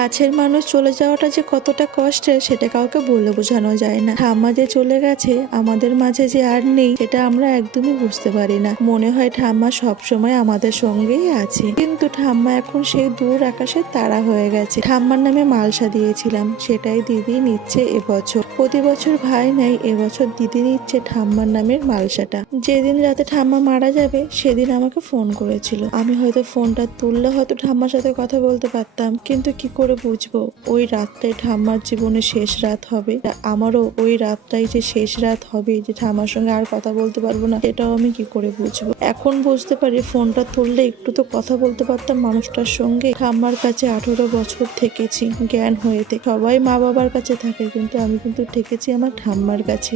কাছের মানুষ চলে যাওয়াটা যে কতটা কষ্টের সেটা কাউকে বলে বোঝানো যায় না। ঠাম্মা যে চলে গেছে, আমাদের মাঝে যে আর নেই, সেটা আমরা একদমই বুঝতে পারি না। মনে হয় ঠাম্মা সবসময় আমাদের সঙ্গেই আছে, কিন্তু ঠাম্মা এখন সেই দূর আকাশের তারা হয়ে গেছে। ঠাম্মার নামে মালসা দিয়েছিলাম, সেটাই দিদি নিচ্ছে এবছর। প্রতি বছর ভাই নেই, এবছর দিদি নিচ্ছে ঠাম্মার নামের মালসাটা। যেদিন রাতে ঠাম্মা মারা যাবে সেদিন আমাকে ফোন করেছিল। আমি হয়তো ফোনটা তুললে হয়তো ঠাম্মার সাথে কথা বলতে পারতাম, কিন্তু কি করে বুঝবো ওই রাতটাই ঠাম্মার জীবনে শেষ রাত হবে। আমারও ওই রাতটাই যে শেষ রাত হবে, যে ঠাম্মার সঙ্গে আর কথা বলতে পারবো না, এটাও আমি কি করে বুঝবো। এখন বুঝতে পারি ফোনটা তুললে একটু তো কথা বলতে পারতাম মানুষটার সঙ্গে। ঠাম্মার কাছে 18 বছর থেকেছি জ্ঞান হয়েতে। সবাই মা বাবার কাছে থাকে, কিন্তু আমি কিন্তু থেকেছি আমার ঠাম্মার কাছে।